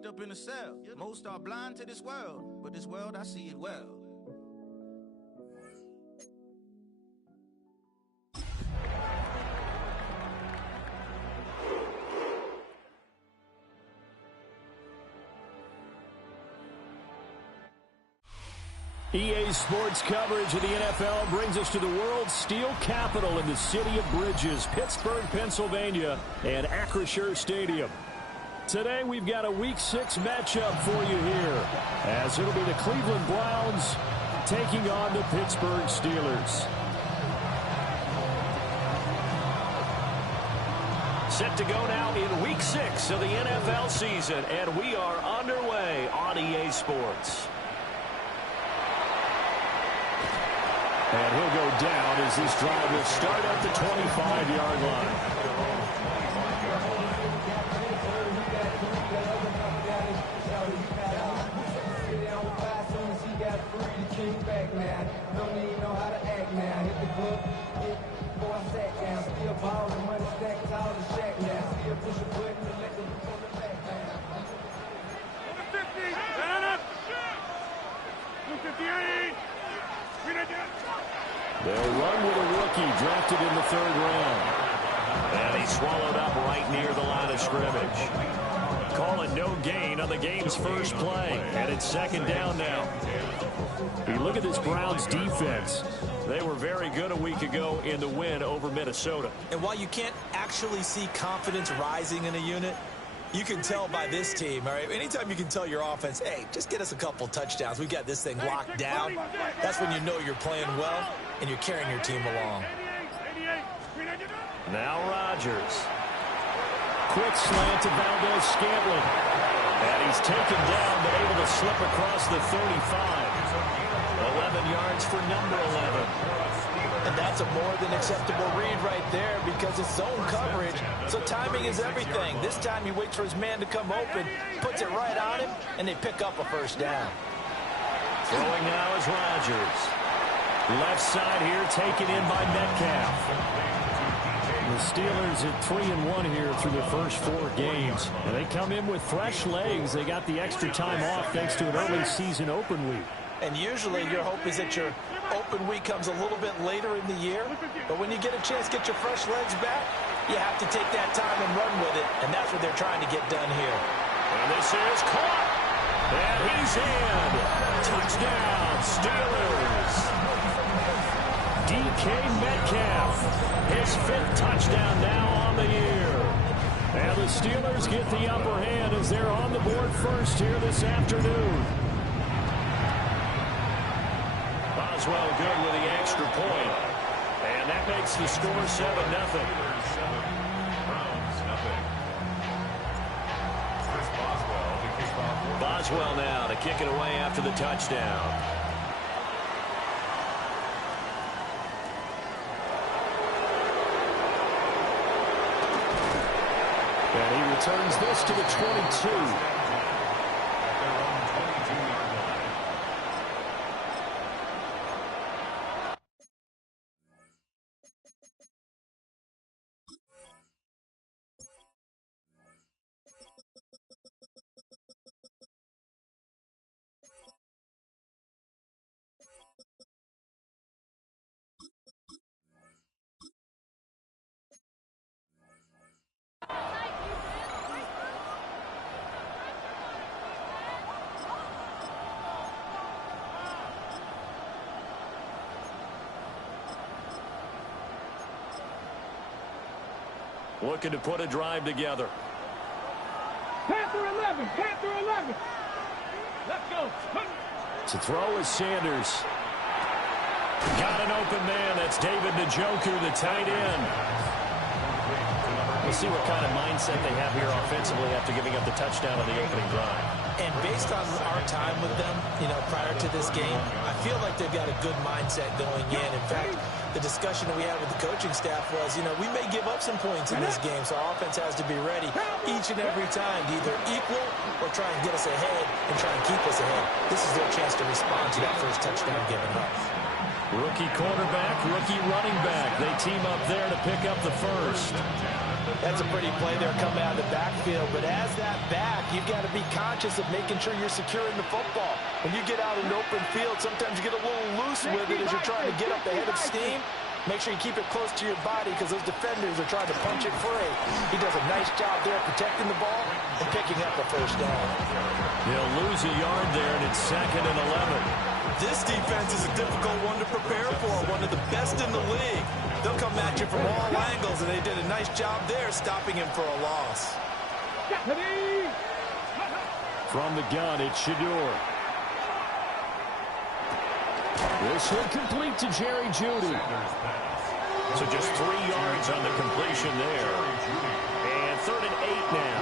locked up in a cell. Most are blind to this world, but this world I see it well. EA Sports coverage of the NFL brings us to the world's steel capital in the city of bridges, Pittsburgh, Pennsylvania, and Acrisure Stadium. Today we've got a Week 6 matchup for you here, as it'll be the Cleveland Browns taking on the Pittsburgh Steelers. Set to go now in Week 6 of the NFL season, and we are underway on EA Sports. And he'll go down as this drive will start at the 25-yard line. They'll run with a rookie drafted in the 3rd round. And he's swallowed up right near the line of scrimmage. Calling no gain on the game's first play. And it's 2nd down now. You look at this Browns defense. They were very good a week ago in the win over Minnesota. And while you can't actually see confidence rising in a unit, you can tell by this team, all right? Anytime you can tell your offense, hey, just get us a couple touchdowns. We got this thing locked down. That's when you know you're playing well and you're carrying your team along. Now Rodgers. Quick slant to Valdez-Scantling. And he's taken down, but able to slip across the 35. 11 yards for number 11. And that's a more than acceptable read right there because it's zone coverage, so timing is everything. This time he waits for his man to come open, puts it right on him, and they pick up a 1st down. Throwing now is Rodgers. Left side here taken in by Metcalf. The Steelers at 3-1 here through their first 4 games. And they come in with fresh legs. They got the extra time off thanks to an early season open week. And usually your hope is that your open week comes a little bit later in the year. But when you get a chance to get your fresh legs back, you have to take that time and run with it. And that's what they're trying to get done here. And this is caught. And he's in. Touchdown, Steelers. DK Metcalf. His 5th touchdown now on the year. And the Steelers get the upper hand as they're on the board first here this afternoon. Boswell good with the extra point. And that makes the score 7-0. Boswell now to kick it away after the touchdown. And he returns this to the 22. Looking to put a drive together. Panther 11, Panther 11. Let's go. To throw is Sanders. Got an open man. That's David Njoku, the tight end. We'll see what kind of mindset they have here offensively after giving up the touchdown on the opening drive. And based on our time with them, prior to this game, I feel like they've got a good mindset going in. In fact, the discussion that we had with the coaching staff was, we may give up some points in this game, so our offense has to be ready each and every time to either equal or try and get us ahead and try and keep us ahead. This is their chance to respond to that first touchdown given up. Rookie quarterback, rookie running back. They team up there to pick up the first. That's a pretty play there coming out of the backfield. But as that back, you've got to be conscious of making sure you're securing the football. When you get out in open field, sometimes you get a little loose with it as you're trying to get up ahead of steam. Make sure you keep it close to your body because those defenders are trying to punch it free. He does a nice job there protecting the ball and picking up a first down. He'll lose a yard there, and it's 2nd and 11. This defense is a difficult one to prepare for, one of the best in the league. They'll come at you from all angles, and they did a nice job there stopping him for a loss. From the gun, it's Shador. This will complete to Jerry Jeudy. So just 3 yards on the completion there. And 3rd and 8 now.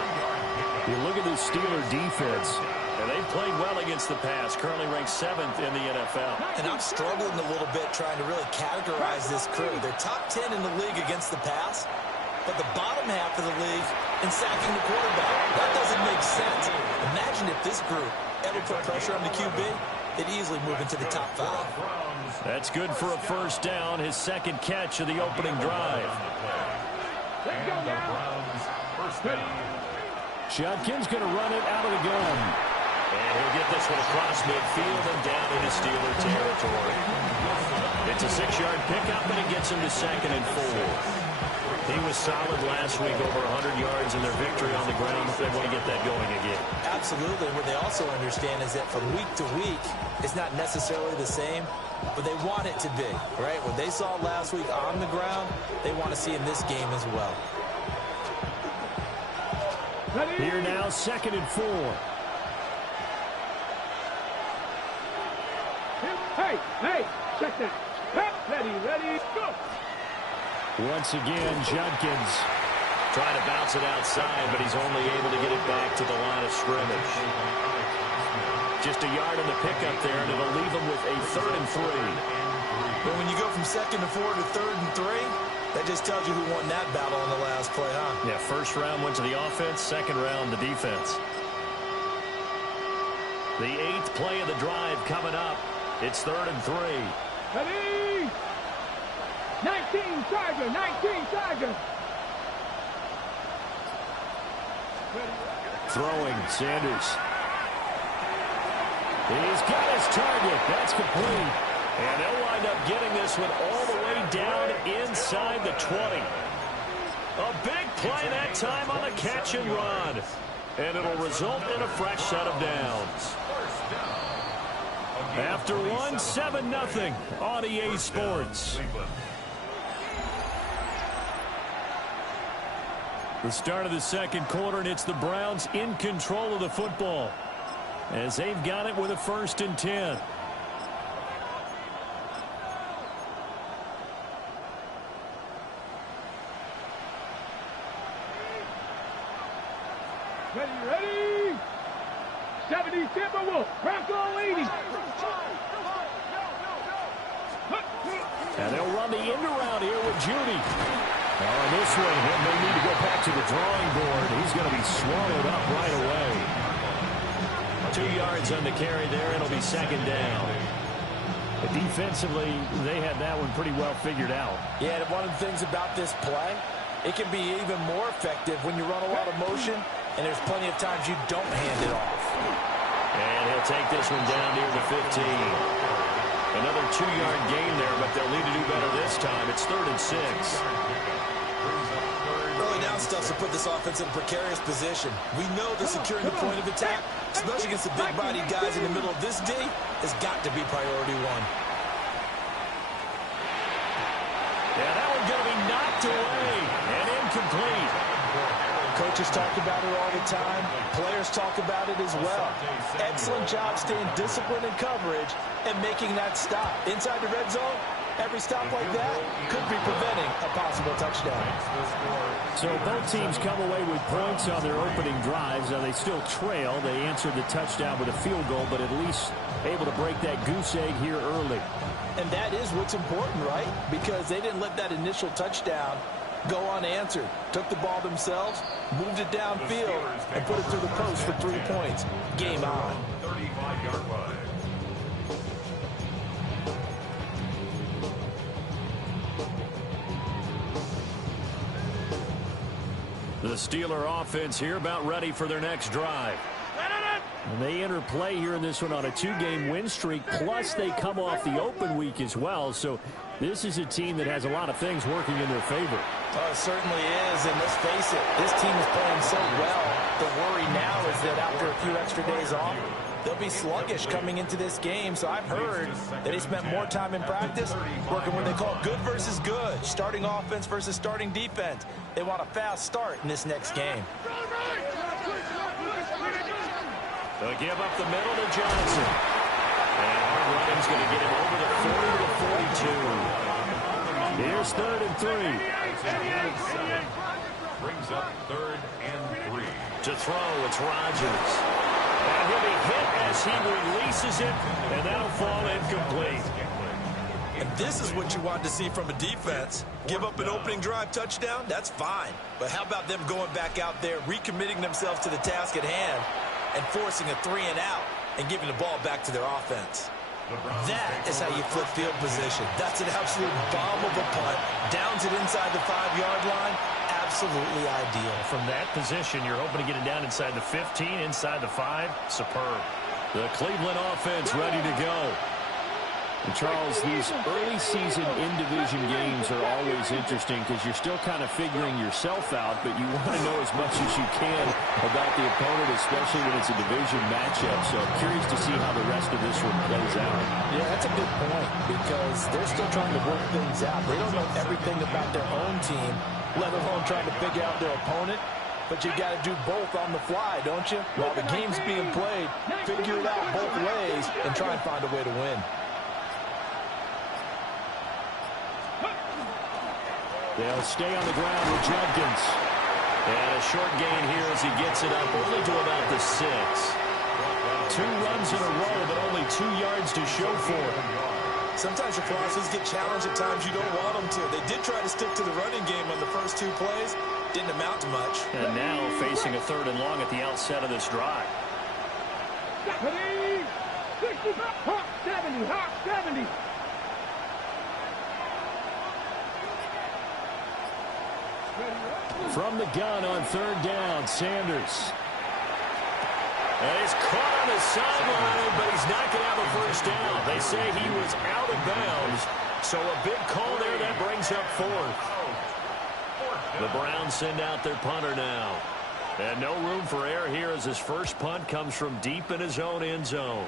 You look at this Steeler defense, and they've played well against the pass, currently ranked 7th in the NFL. And I'm struggling a little bit trying to really categorize this crew. They're top 10 in the league against the pass, but the bottom half of the league in sacking the quarterback. That doesn't make sense. Imagine if this group ever put pressure on the QB, they'd easily move into the top 5. That's good for a first down, his 2nd catch of the opening drive. Let's go now. Judkins going to run it out of the gun. And he'll get this one across midfield and down into Steeler territory. It's a 6-yard pickup, and it gets him to 2nd and 4. He was solid last week, over 100 yards in their victory on the ground. They want to get that going again. Absolutely. What they also understand is that from week to week, it's not necessarily the same, but they want it to be, right? What they saw last week on the ground, they want to see in this game as well. Here now, 2nd and 4. Hey, check that. Ready, go. Once again, Judkins trying to bounce it outside, but he's only able to get it back to the line of scrimmage. Just a yard on the pickup there, and it'll leave him with a 3rd and 3. But when you go from 2nd and 4 to 3rd and 3, that just tells you who won that battle on the last play, huh? Yeah, 1st round went to the offense, 2nd round the defense. The 8th play of the drive coming up. It's 3rd and 3. Ready? 19 Charger. Throwing, Sanders. He's got his target. That's complete. And they'll wind up getting this one all the way down inside the 20. A big play that time on the catch and run. And it'll result in a fresh set of downs. After one, 7-0 on EA Sports. The start of the 2nd quarter, and it's the Browns in control of the football as they've got it with a 1st and 10. Ready? 70 Timberwolf, Bronco 80. And they'll run the end around here with Jeudy. On this one, he may need to go back to the drawing board. He's going to be swallowed up right away. 2 yards on the carry there, and it'll be 2nd down. But defensively, they had that one pretty well figured out. Yeah, and one of the things about this play, it can be even more effective when you run a lot of motion, and there's plenty of times you don't hand it off. And he'll take this one down near the 15. Another 2-yard gain there, but they'll need to do better this time. It's 3rd and 6. Early down stuff to put this offense in a precarious position. We know that securing the point of attack, especially against the big-bodied guys in the middle of this D, has got to be priority 1. Yeah, that one's going to be knocked away and incomplete. Coaches talk about it all the time. Players talk about it as well. Excellent job staying disciplined in coverage and making that stop. Inside the red zone, every stop like that could be preventing a possible touchdown. So both teams come away with points on their opening drives. Now they still trail. They answered the touchdown with a field goal, but at least able to break that goose egg here early. And that is what's important, right? Because they didn't let that initial touchdown go unanswered. Took the ball themselves, moved it downfield, and put it through the post for 3 points. Game on. 35-yard line. Steeler offense here about ready for their next drive. And they enter play here in this one on a 2-game win streak, plus they come off the open week as well. So this is a team that has a lot of things working in their favor. Oh, it certainly is, and let's face it, this team is playing so well. The worry now is that after a few extra days off, they'll be sluggish coming into this game. So I've heard that they spent more time in practice working what they call good versus good, starting offense versus starting defense. They want a fast start in this next game. They'll give up the middle to Johnson. And Running's going to get him over the 40 to 42. Here's 3rd and 3. Brings up 3rd and 3. To throw, it's Rodgers. And he'll be hit as he releases it, and that'll fall incomplete. And this is what you want to see from a defense. Give up an opening drive touchdown, that's fine. But how about them going back out there, recommitting themselves to the task at hand, and forcing a 3-and-out and giving the ball back to their offense. That is how you flip field position. That's an absolute bomb of a punt. Downs it inside the 5-yard line. Absolutely ideal. From that position, you're hoping to get it down inside the 15, inside the 5. Superb. The Cleveland offense ready to go. And Charles, these early season in-division games are always interesting because you're still kind of figuring yourself out, but you want to know as much as you can about the opponent, especially when it's a division matchup. So I'm curious to see how the rest of this one plays out. Yeah, that's a good point because they're still trying to work things out. They don't know everything about their own team, let alone trying to figure out their opponent. But you got to do both on the fly, don't you? While the game's being played, figure it out both ways and try and find a way to win. They'll stay on the ground with Jenkins. And a short gain here as he gets it up only to about the 6. 2 runs in a row, but only 2 yards to show for it. Sometimes your crosses get challenged at times you don't want them to. They did try to stick to the running game on the first 2 plays. Didn't amount to much. And now facing a 3rd and long at the outset of this drive. 60, Hawk 70, Hawk 70. From the gun on 3rd down, Sanders. And he's caught on the sideline, but he's not going to have a first down. They say he was out of bounds, so a big call there that brings up 4th. The Browns send out their punter now. And no room for error here as his first punt comes from deep in his own end zone.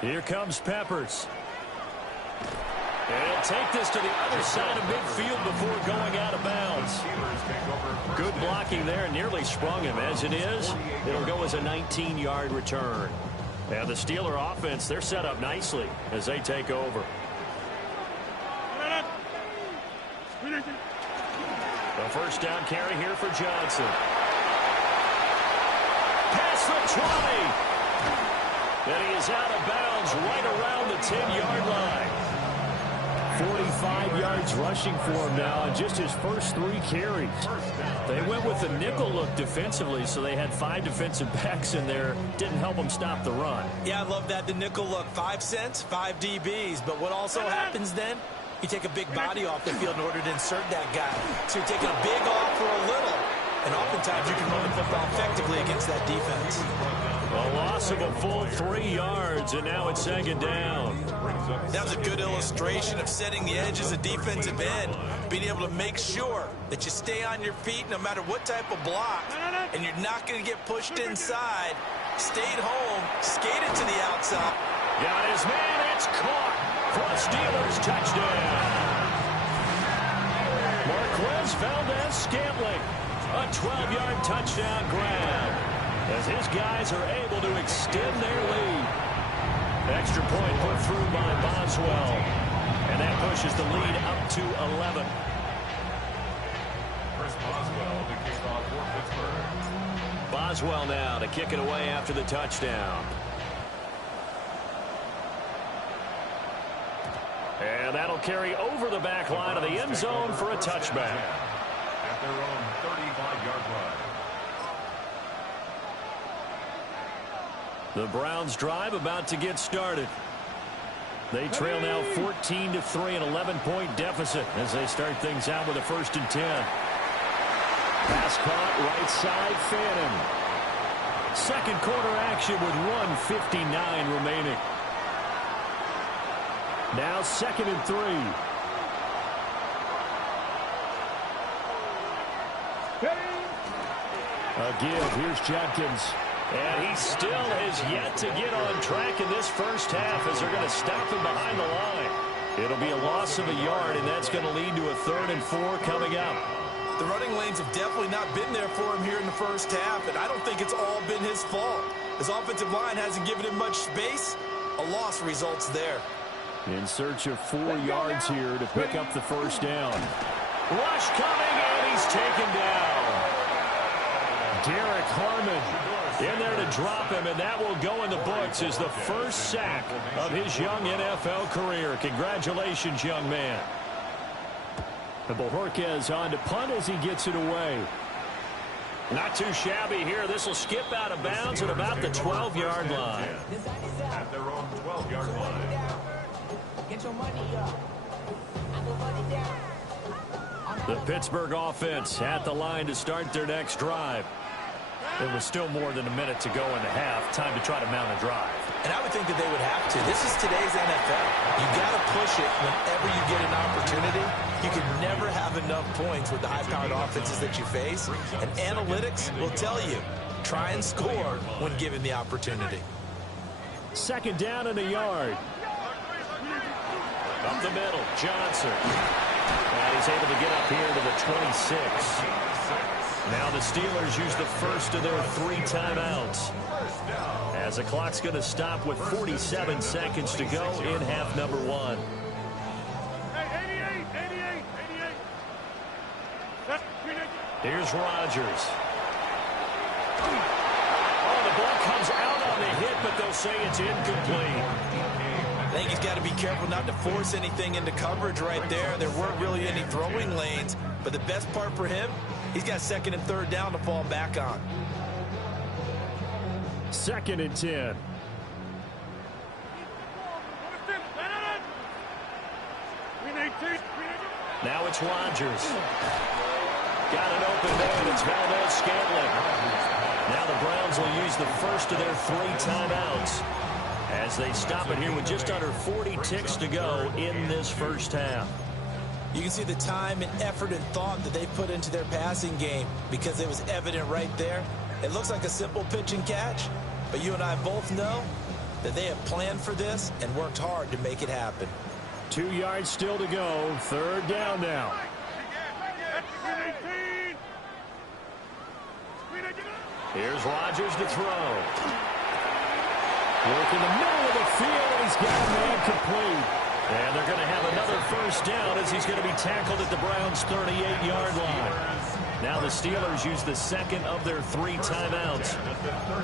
Here comes Peppers. And he'll take this to the other side of midfield before going out of bounds. Good blocking there, nearly sprung him. As it is, it'll go as a 19-yard return. And the Steeler offense, they're set up nicely as they take over. The first down carry here for Johnson. Pass for 20. And he is out of bounds right around the 10-yard line. 45 yards rushing for him now in just his first 3 carries. They went with the nickel look defensively, so they had 5 defensive backs in there. Didn't help them stop the run. Yeah, I love that. The nickel look, 5 cents, 5 DBs. But what also happens then? You take a big body off the field in order to insert that guy. So you're taking a big off for a little. And oftentimes you can run the football effectively against that defense. A loss of a full 3 yards, and now it's 2nd down. That was a good illustration of setting the edge as a defensive end, being able to make sure that you stay on your feet no matter what type of block, and you're not going to get pushed inside. Stayed home, skated to the outside. Got his man, it's caught for a Steelers touchdown. Marquez Valdez-Scantling, a 12-yard touchdown grab, as his guys are able to extend their lead. Extra point put through by Boswell, and that pushes the lead up to 11. Chris Boswell, the kickoff for Pittsburgh. Boswell now to kick it away after the touchdown. And that'll carry over the back line of the end zone for a touchback. At their own 35-yard line. The Browns drive about to get started. They trail now 14-3, an 11-point deficit as they start things out with a 1st and 10. Pass caught, right side, Fannin. Second quarter action with 1:59 remaining. Now 2nd and 3. A give. Here's Jenkins. And he still has yet to get on track in this first half as they're going to stop him behind the line. It'll be a loss of a yard, and that's going to lead to a 3rd and 4 coming up. The running lanes have definitely not been there for him here in the first half, and I don't think it's all been his fault. His offensive line hasn't given him much space. A loss results there. In search of 4 yards here to pick up the first down. Rush coming, and he's taken down. Derek Harmon in there to drop him, and that will go in the books as the first sack of his young NFL career. Congratulations, young man. And Bojorquez on to punt as he gets it away. Not too shabby here. This will skip out of bounds at about the 12-yard line. At their own 12-yard line. Get your money up. I go money down. The Pittsburgh offense at the line to start their next drive. There was still more than a minute to go in the half. Time to try to mount a drive. And I would think that they would have to. This is today's NFL. You got to push it whenever you get an opportunity. You can never have enough points with the high-powered offenses that you face. And analytics will tell you, try and score when given the opportunity. 2nd down and a yard. Up the middle, Johnson. And he's able to get up here to the 26. Now the Steelers use the first of their 3 timeouts. As the clock's going to stop with 47 seconds to go in half number 1. Here's Rodgers. Oh, the ball comes out on the hit, but they'll say it's incomplete. I think he's got to be careful not to force anything into coverage right there. There weren't really any throwing lanes, but the best part for him, he's got 2nd and 3rd down to fall back on. 2nd and 10. Now it's Rodgers. Got it open there, and it's Valdez-Scantling. Now the Browns will use the first of their 3 timeouts as they stop it here with just under 40 ticks to go in this first half. You can see the time and effort and thought that they put into their passing game because it was evident right there. It looks like a simple pitch and catch, but you and I both know that they have planned for this and worked hard to make it happen. 2 yards still to go. 3rd down now. Here's Rodgers to throw. Work in the middle of the field, and he's got a man complete. And they're going to have another first down as he's going to be tackled at the Browns' 38-yard line. Now the Steelers use the 2nd of their 3 timeouts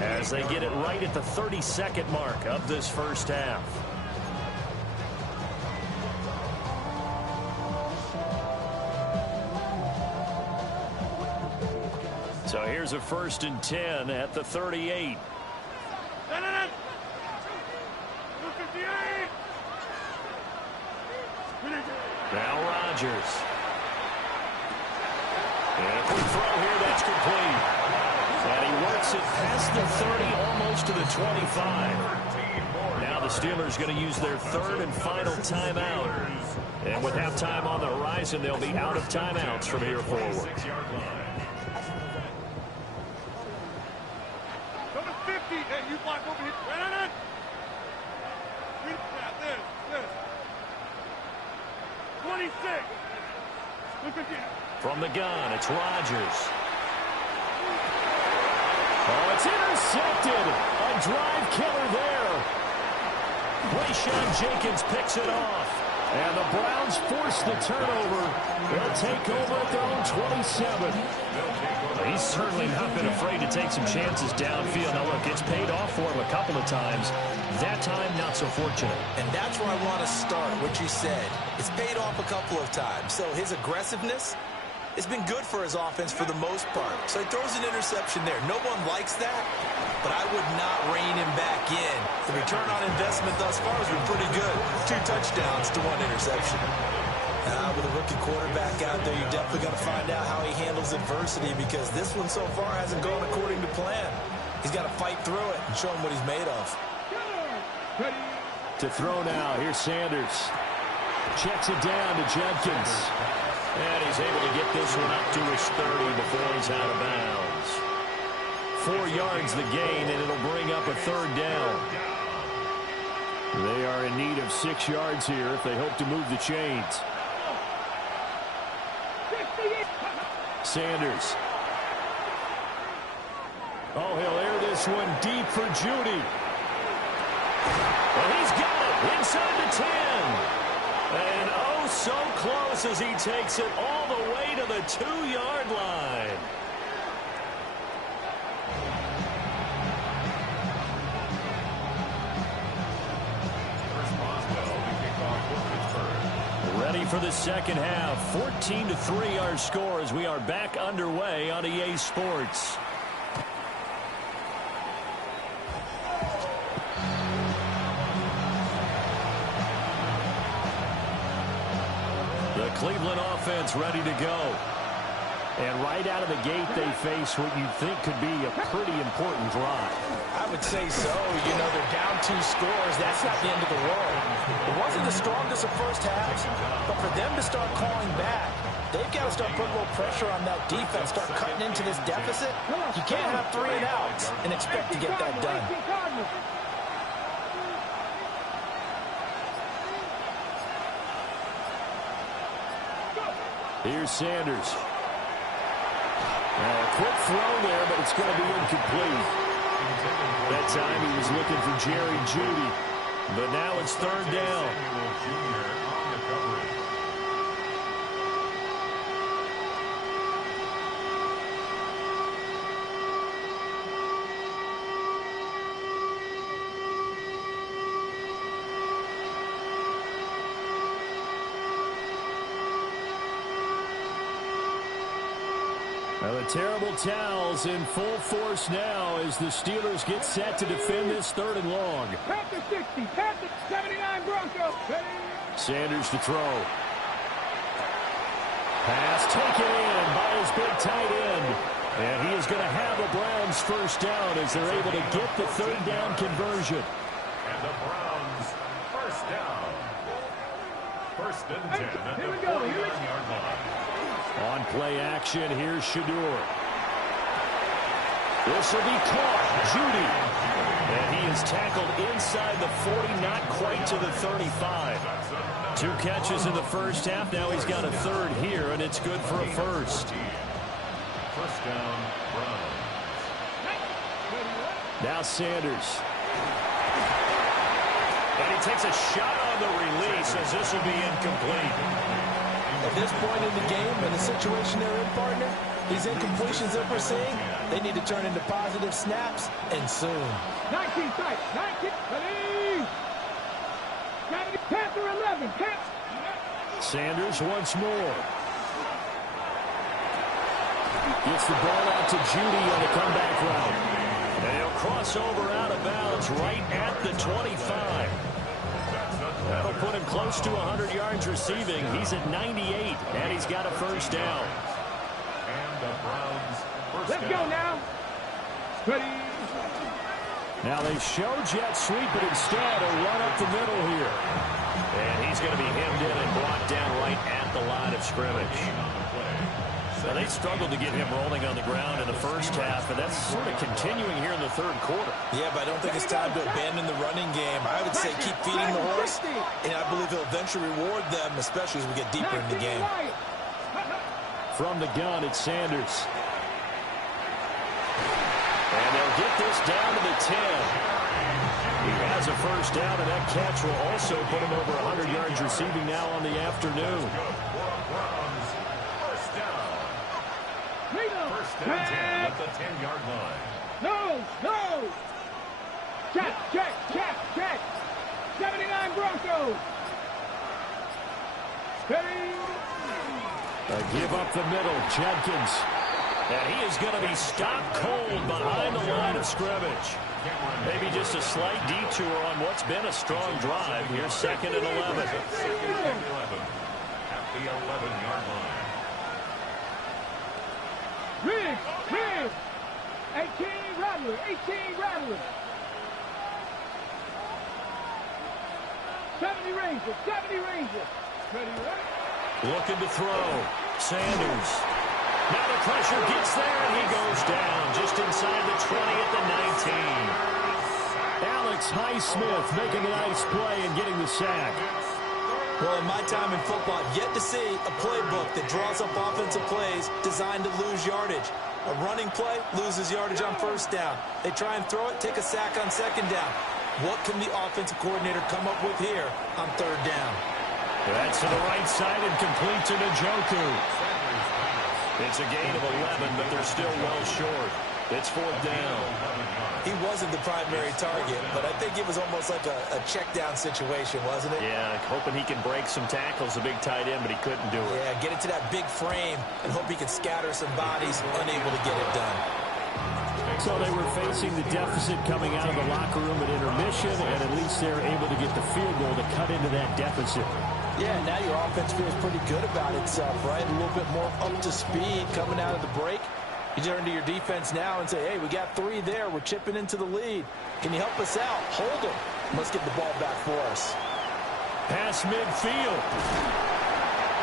as they get it right at the 32nd mark of this first half. So here's a 1st and 10 at the 38. Now Rodgers. And a quick throw here, that's complete. And he works it past the 30, almost to the 25. Now the Steelers going to use their 3rd and final timeout. And with halftime on the horizon, they'll be out of timeouts from here forward. Number 50, hey, you block over here. Right. This. 26. Look again. From the gun, it's Rodgers. Oh, it's intercepted. A drive killer there. Rayshawn Jenkins picks it off. And the Browns force the turnover. They'll take over at their own 27. He's certainly not been afraid to take some chances downfield. Now, look, it's paid off for him a couple of times. That time, not so fortunate. And that's where I want to start, what you said. It's paid off a couple of times. So his aggressiveness it's been good for his offense for the most part. So he throws an interception there. No one likes that, but I would not rein him back in. The return on investment thus far has been pretty good. 2 touchdowns to 1 interception. With a rookie quarterback out there, you're definitely going to find out how he handles adversity, because this one so far hasn't gone according to plan. He's got to fight through it and show him what he's made of. To throw now, here's Sanders. Checks it down to Jenkins. And he's able to get this one up to his 30 before he's out of bounds. 4 yards the gain, and it'll bring up a 3rd down. They are in need of 6 yards here if they hope to move the chains. Sanders. Oh, he'll air this one deep for Judy. Well, he's got it inside the 10. And oh, so close as he takes it all the way to the 2-yard line. Ready for the second half. 14-3 our score as we are back underway on EA Sports. The Cleveland offense ready to go. And right out of the gate, they face what you think could be a pretty important drive. I would say so. You know, they're down 2 scores. That's not the end of the world. It wasn't the strongest of first halves, but for them to start calling back, they've got to start putting a little pressure on that defense, start cutting into this deficit. You can't have 3 and outs and expect to get that done. Here's Sanders. A quick throw there, but it's going to be incomplete. That time he was looking for Jerry Judy, but now it's 3rd down. Well, the terrible towels in full force now as the Steelers get set to defend this 3rd and long. Panther 60, Panther 79 Broncos. Sanders to throw. Pass taken in by his big tight end. And he is going to have the Browns first down as they're able to get the 3rd down conversion. And the Browns first down. 1st and 10 at the 49-yard line. On play action, here's Shador. This will be caught. Judy. And he is tackled inside the 40, not quite to the 35. 2 catches in the first half. Now he's got a 3rd here, and it's good for a 1st. First down, Browns. Now Sanders. And he takes a shot on the release as this will be incomplete. At this point in the game, and the situation they're in, partner, these incompletions that we're seeing, they need to turn into positive snaps, and soon. 19 sight, 19, ready! Panther 11, Panther. Sanders once more. Gets the ball out to Judy on the comeback route. And he'll cross over out of bounds right at the 25. That'll put him close to 100 yards receiving. He's at 98, and he's got a first down. And the Browns first Let's down. go now. Ready. Now they show jet sweep, but instead a run up the middle here. And he's going to be hemmed in and brought down right at the line of scrimmage. Now they struggled to get him rolling on the ground in the first half, and that's sort of continuing here in the 3rd quarter. Yeah, but I don't think it's time to abandon the running game. I would say keep feeding the horse, and I believe he'll eventually reward them, especially as we get deeper in the game. From the gun, it's Sanders. And they'll get this down to the 10. He has a first down, and that catch will also put him over 100 yards receiving now on the afternoon. First and 10 at the 10-yard line. No! Check! 79 Broncos. Steady. Give up the middle, Jenkins. And he is going to be stopped cold behind the line of scrimmage. Maybe just a slight detour on what's been a strong drive. Here's 2nd and 11. At the 11-yard line. Riggs! 18 Rattler! 70 Rangers! Ready? Looking to throw. Sanders. Now the pressure gets there, and he goes down just inside the 20 at the 19. Alex Highsmith making a nice play and getting the sack. Well, in my time in football, I've yet to see a playbook that draws up offensive plays designed to lose yardage. A running play loses yardage on 1st down. They try and throw it, take a sack on 2nd down. What can the offensive coordinator come up with here on 3rd down? That's to the right side and complete to Njoku. It's a gain of 11, but they're still well short. It's 4th down. He wasn't the primary target, but I think it was almost like a check down situation, wasn't it? Yeah, hoping he can break some tackles, a big tight end, but he couldn't do it. Yeah, get it to that big frame and hope he can scatter some bodies, unable to get it done. So they were facing the deficit coming out of the locker room at intermission, and at least they're able to get the field goal to cut into that deficit. Yeah, now your offense feels pretty good about itself, right? A little bit more up to speed coming out of the break. You turn to your defense now and say, hey, we got 3 there. We're chipping into the lead. Can you help us out? Hold them. Let's get the ball back for us. Pass midfield.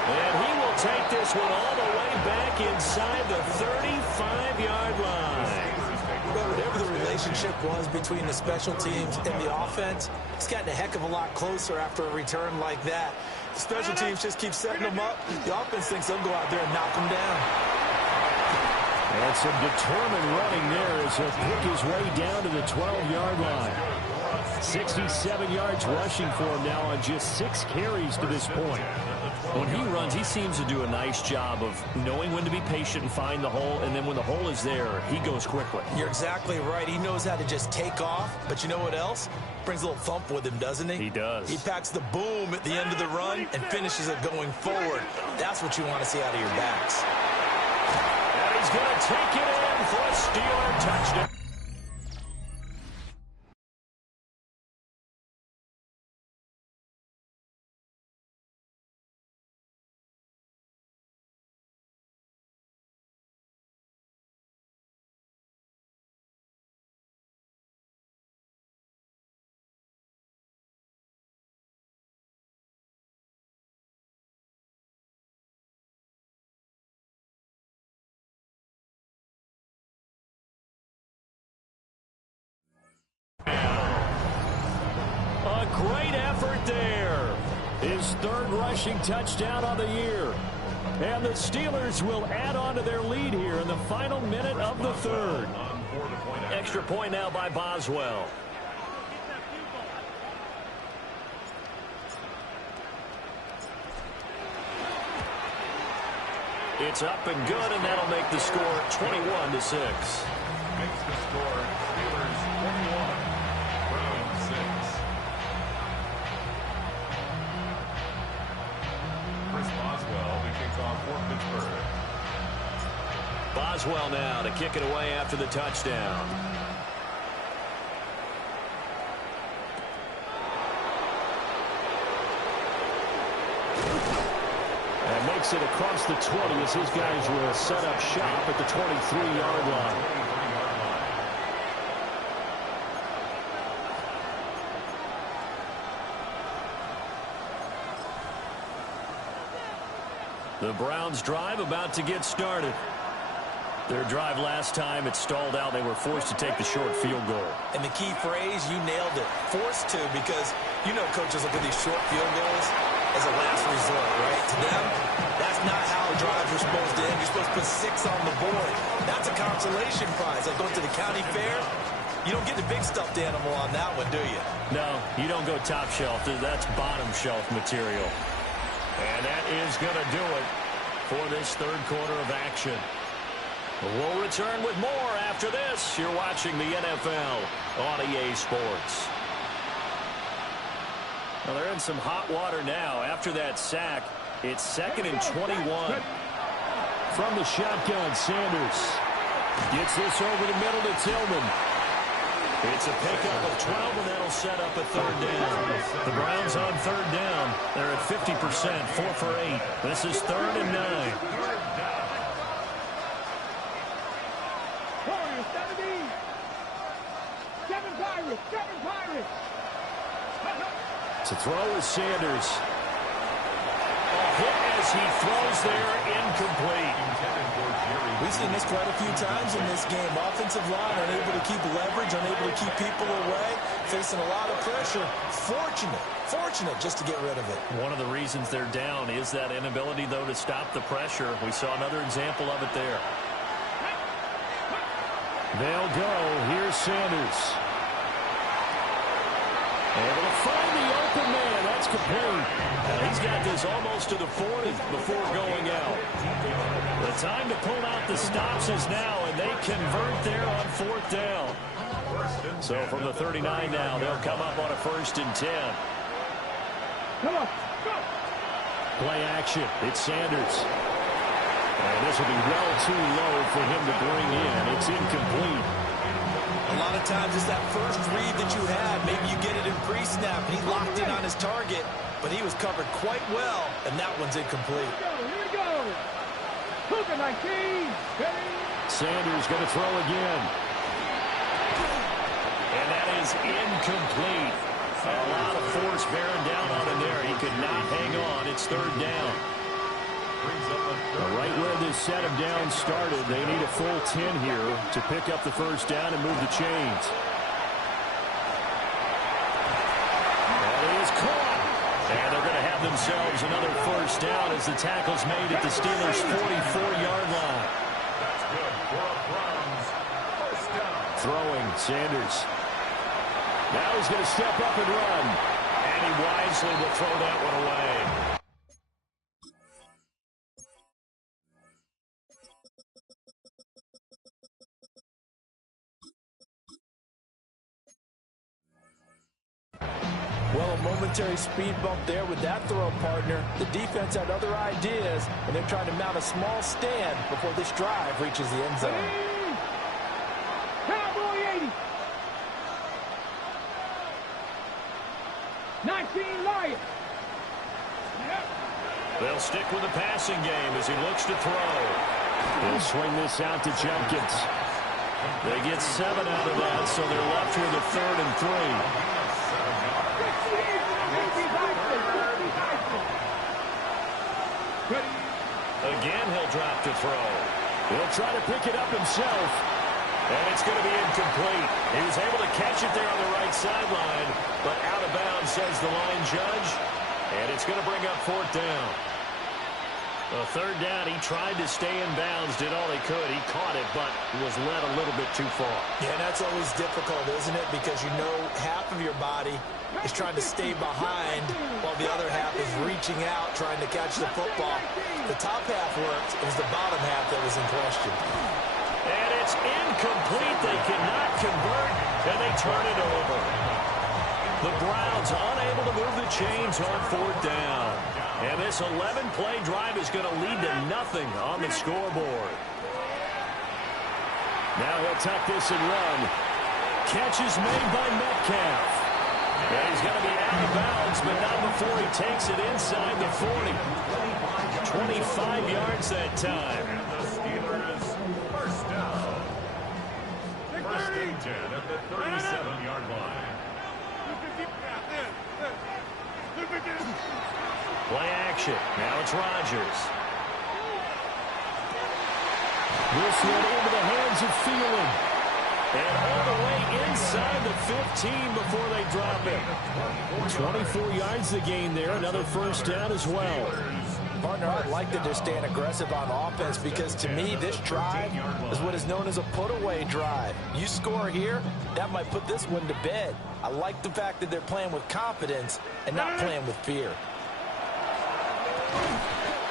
And he will take this one all the way back inside the 35-yard line. Well, whatever the relationship was between the special teams and the offense, it's gotten a heck of a lot closer after a return like that. The special teams just keep setting them up. The offense thinks they'll go out there and knock them down. And some determined running there as he'll pick his way down to the 12-yard line. 67 yards rushing for him now on just 6 carries to this point. When he runs, he seems to do a nice job of knowing when to be patient and find the hole, and then when the hole is there, he goes quickly. You're exactly right. He knows how to just take off, but you know what else? Brings a little thump with him, doesn't he? He does. He packs the boom at the end of the run and finishes it going forward. That's what you want to see out of your backs. And he's going to take it in for a Steeler touchdown. A great effort there. His 3rd rushing touchdown on the year. And the Steelers will add on to their lead here in the final minute of the 3rd. Extra point now by Boswell. It's up and good, and that'll make the score 21-6. Makes the score Steelers 21, Browns 6. Chris Boswell, the kickoff for Pittsburgh. Boswell now to kick it away after the touchdown. And makes it across the 20 as his guys will set up shop at the 23-yard line. The Browns drive about to get started. Their drive last time, it stalled out. They were forced to take the short field goal. And the key phrase, you nailed it. Forced to, because you know coaches look at these short field goals as a last resort, right? To them, that's not how drives are supposed to end. You're supposed to put 6 on the board. That's a consolation prize. Like going to the county fair, you don't get the big stuffed animal on that one, do you? No, you don't go top shelf. That's bottom shelf material. And that is going to do it for this 3rd quarter of action. We'll return with more after this. You're watching the NFL on EA Sports. Well, they're in some hot water now. After that sack, it's 2nd and 21. from the shotgun. Sanders gets this over the middle to Tillman. It's a pickup of 12, and that'll set up a third down. The Browns on third down. They're at 50%, 4 for 8. This is 3rd and 9. Warriors, 70. 7 Pirates, 7 Pirates. To throw is Sanders. A hit as he throws there, incomplete. We've seen this quite a few times in this game. Offensive line unable to keep leverage, unable to keep people away, facing a lot of pressure. Fortunate just to get rid of it. One of the reasons they're down is that inability, though, to stop the pressure. We saw another example of it there. They'll go. Here's Sanders. Able to find the open man. That's complete. And he's got this almost to the 40 before going out. The time to pull out the stops is now, and they convert there on 4th down. So from the 39 now, they'll come up on a 1st and 10. Come on, go. Play action. It's Sanders. And this will be well too low for him to bring in. It's incomplete. A lot of times it's that first read that you had. Maybe you get it in pre-snap, and he locked in on his target, but he was covered quite well, and that one's incomplete. Here we go. Hooker 19. Sanders going to throw again. And that is incomplete. A lot of force bearing down on him there. He could not hang on. It's 3rd down. Right where this set of downs started, they need a full 10 here to pick up the 1st down and move the chains. That is caught. And they're going to have themselves another 1st down as the tackle's made at the Steelers' 44-yard line. That's good for a Browns 1st down. Throwing, Sanders. Now he's going to step up and run. And he wisely will throw that one away. Well, a momentary speed bump there with that throw, partner. The defense had other ideas, and they're trying to mount a small stand before this drive reaches the end zone. Cowboy 80. 19 Lions. They'll stick with the passing game as he looks to throw. He'll swing this out to Jenkins. They get 7 out of that, so they're left with a 3rd and 3. Again, he'll drop to throw. He'll try to pick it up himself. And it's going to be incomplete. He was able to catch it there on the right sideline, but out of bounds, says the line judge. And it's going to bring up 4th down. A 3rd down, he tried to stay in bounds, did all he could. He caught it, but was led a little bit too far. Yeah, and that's always difficult, isn't it? Because you know half of your body is trying to stay behind while the other half is reaching out, trying to catch the football. The top half worked. It was the bottom half that was in question. And it's incomplete. They cannot convert, and they turn it over. The Browns unable to move the chains on 4th down. And this 11-play drive is going to lead to nothing on the scoreboard. Now he'll tuck this and run. Catch is made by Metcalf. And he's going to be out of bounds, but not before he takes it inside the 40. 25 yards that time. And the Steelers 1st down. 1st and 10 at the 37-yard line. Play action. Now it's Rodgers. This one into the hands of Thielen. And all the way inside the 15 before they drop it. 24 yards to gain there. Another 1st down as well. Partner, I like that they're staying aggressive on offense because, to me, this drive is what is known as a put-away drive. You score here, that might put this one to bed. I like the fact that they're playing with confidence and not playing with fear.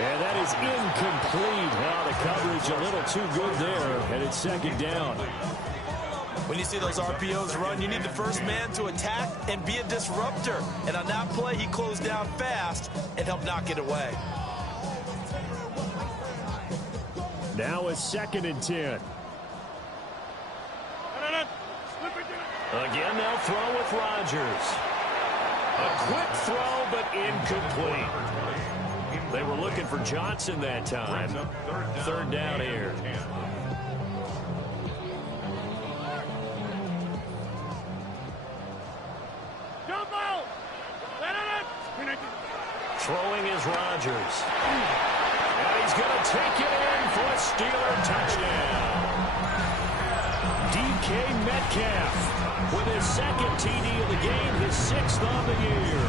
And that is incomplete. Now the coverage a little too good there, and it's 2nd down. When you see those RPOs run, you need the first man to attack and be a disruptor. And on that play, he closed down fast and helped knock it away. Now a 2nd and 10. Again, they'll throw with Rodgers. A quick throw, but incomplete. They were looking for Johnson that time. 3rd down here. Throwing is Rodgers. And he's going to take it in for a Steeler touchdown. DK Metcalf with his 2nd TD of the game, his 6th on the year.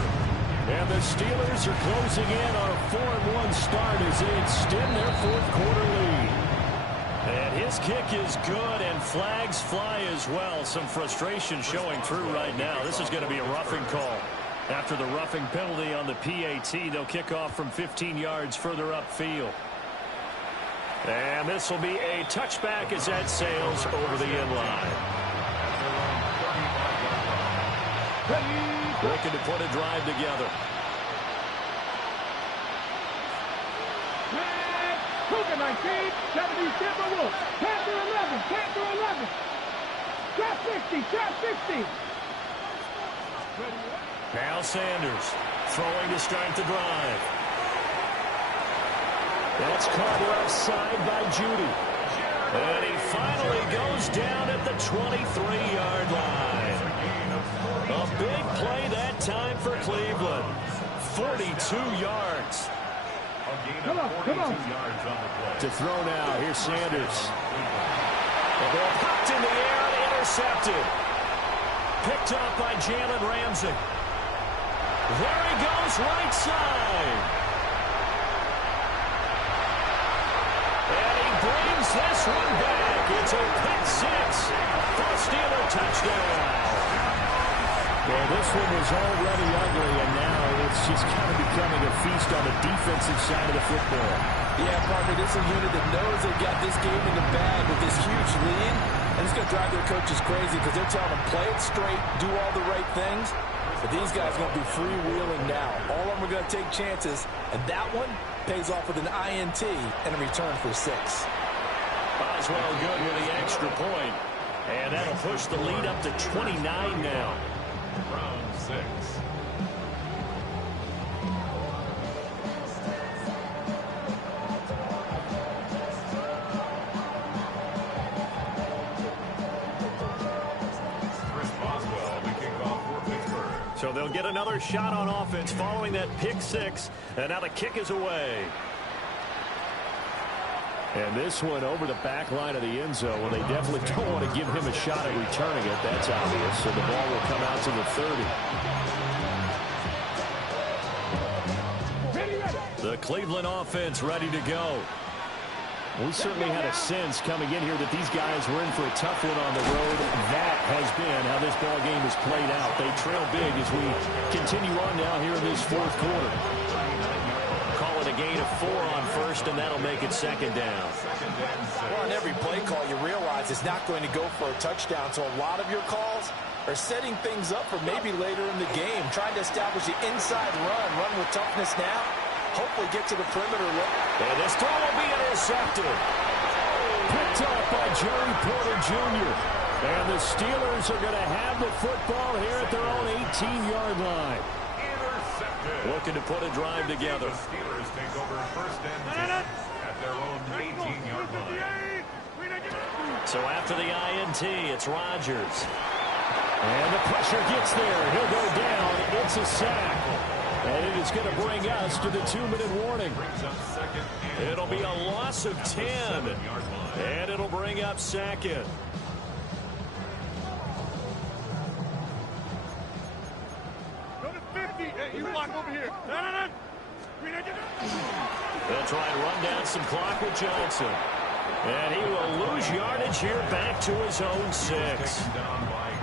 And the Steelers are closing in on a 4-1 start as they extend their 4th quarter lead. And his kick is good, and flags fly as well. Some frustration showing through right now. This is going to be a roughing call. After the roughing penalty on the PAT, they'll kick off from 15 yards further upfield. And this will be a touchback as that sails over the end line. Looking to put a drive together. Cougar 19, 70 Timberwolves. Panther 11, Panther 11. Shot 60, shot 60. Now Sanders throwing to start the drive. That's caught left side by Judy. And he finally goes down at the 23-yard line. A big play that time for Cleveland. 42 yards. Come on. To throw now. Here's Sanders. The ball popped in the air and intercepted. Picked up by Jalen Ramsey. There he goes, right side. And he brings this one back. It's a pick 6 for a Steeler touchdown. Well, this one was already ugly, and now it's just kind of becoming a feast on the defensive side of the football. Yeah, partner, this is a unit that knows they've got this game in the bag with this huge lead, and it's going to drive their coaches crazy because they're telling them play it straight, do all the right things. But these guys are going to be freewheeling now. All of them are going to take chances, and that one pays off with an INT and a return for 6. Boswell good with the extra point, and that'll push the lead up to 29 now. Round 6. So they'll get another shot on offense following that pick 6, and now the kick is away. And this one over the back line of the end zone. Well, they definitely don't want to give him a shot at returning it. That's obvious. So the ball will come out to the 30. The Cleveland offense ready to go. We certainly had a sense coming in here that these guys were in for a tough one on the road. That has been how this ball game has played out. They trail big as we continue on now here in this 4th quarter. Call it a gain of 4 on first, and that'll make it 2nd down. Well, on every play call, you realize it's not going to go for a touchdown, so a lot of your calls are setting things up for maybe later in the game, trying to establish the inside run with toughness now. Hopefully get to the perimeter. And this throw will be intercepted. Picked up by Jerry Porter Jr. And the Steelers are going to have the football here at their own 18-yard line. Intercepted. Looking to put a drive together. The Steelers take over 1st and 10 at their own 18-yard line. So after the INT, it's Rodgers. And the pressure gets there. He'll go down. It's a sack. And it is going to bring us to the 2-minute warning. It'll be a loss of 10. And it'll bring up 2nd. Go to 50. Hey, you walk over here. They'll try and run down some clock with Johnson. And he will lose yardage here back to his own 6.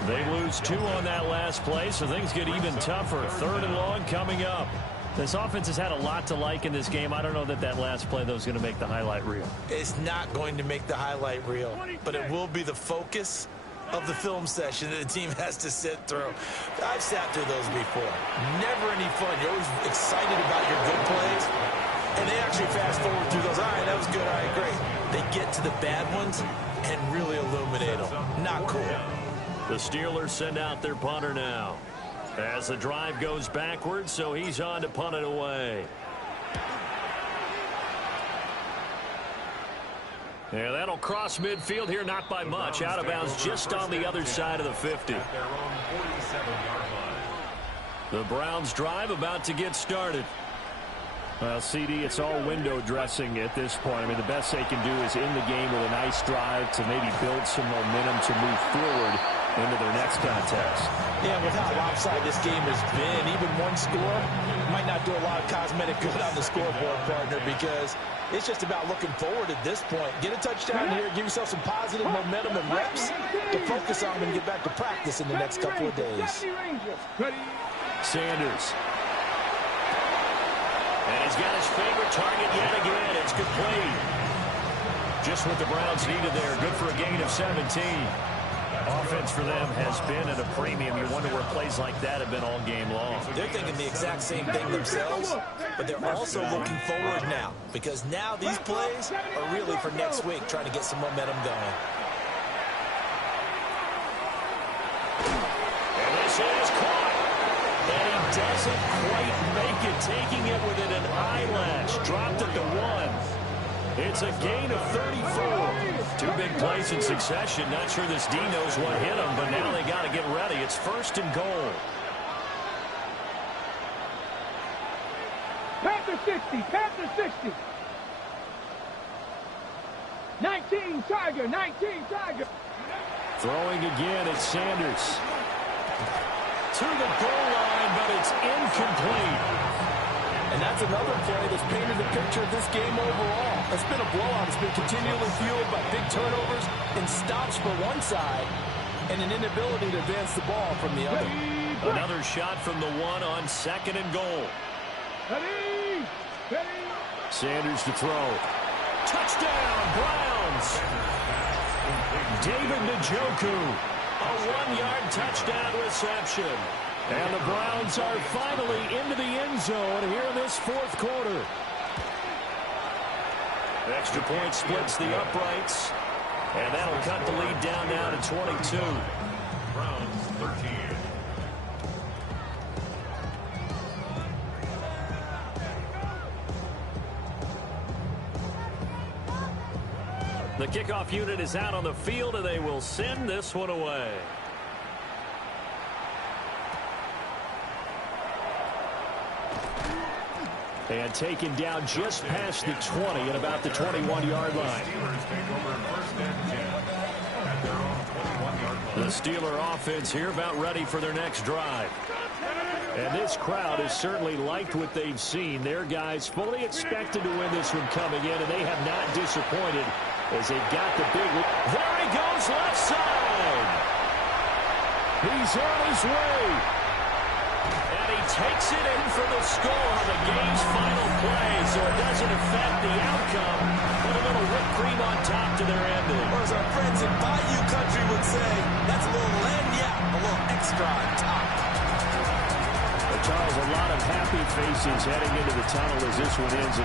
They lose 2 on that last play, so things get even tougher. 3rd and long coming up. This offense has had a lot to like in this game. I don't know that last play, though, is going to make the highlight reel. It's not going to make the highlight reel, but it will be the focus of the film session that the team has to sit through. I've sat through those before. Never any fun. You're always excited about your good plays, and they actually fast forward through those. All right, that was good. All right, great. They get to the bad ones and really illuminate them. Not cool. The Steelers send out their punter now. As the drive goes backwards, so he's on to punt it away. Yeah, that'll cross midfield here, not by much. Out of bounds just on the other side of the 50. At their own 47-yard line. The Browns drive about to get started. Well, CD, it's all window dressing at this point. I mean, the best they can do is in the game with a nice drive to maybe build some momentum to move forward into their next contest. Yeah, with how lopsided this game has been, even one score might not do a lot of cosmetic good on the scoreboard, partner, because it's just about looking forward at this point. Get a touchdown here, give yourself some positive momentum and reps to focus on and get back to practice in the next couple of days. Sanders. And he's got his favorite target yet again. It's complete. Just what the Browns needed there. Good for a gain of 17. Offense for them has been at a premium. You wonder where plays like that have been all game long. They're thinking the exact same thing themselves, but they're also looking forward now, because now these plays are really for next week, trying to get some momentum going. And this is caught. And he doesn't quite make it, taking it within an eyelash. Dropped at the 1. It's a gain of 34. Two big plays in succession. Not sure this D knows what hit him, but now they got to get ready. It's 1st and goal. Panther 60, Panther 60. 19 Tiger, 19 Tiger. Throwing again, it's Sanders. To the goal line, but it's incomplete. And that's another play that's painted the picture of this game overall. It's been a blowout. It's been continually fueled by big turnovers and stops for one side and an inability to advance the ball from the other. Another shot from the 1 on 2nd and goal. Sanders to throw. Touchdown, Browns! David Njoku. A 1-yard touchdown reception. And the Browns are finally into the end zone here in this 4th quarter. Extra point splits the uprights. And that'll cut the lead down now to 22. Browns 13. The kickoff unit is out on the field, and they will send this one away. And taken down just past the 20 at about the 21-yard line. The Steeler offense here about ready for their next drive. And this crowd has certainly liked what they've seen. Their guys fully expected to win this one coming in, and they have not disappointed as they got the big one. There he goes, left side. He's on his way. And he takes it in for the score on the game's final play, so it doesn't affect the outcome, but a little whipped cream on top to their ending. Or as our friends in Bayou Country would say, that's a little lagniappe, a little extra on top. But Charles, a lot of happy faces heading into the tunnel as this one ends.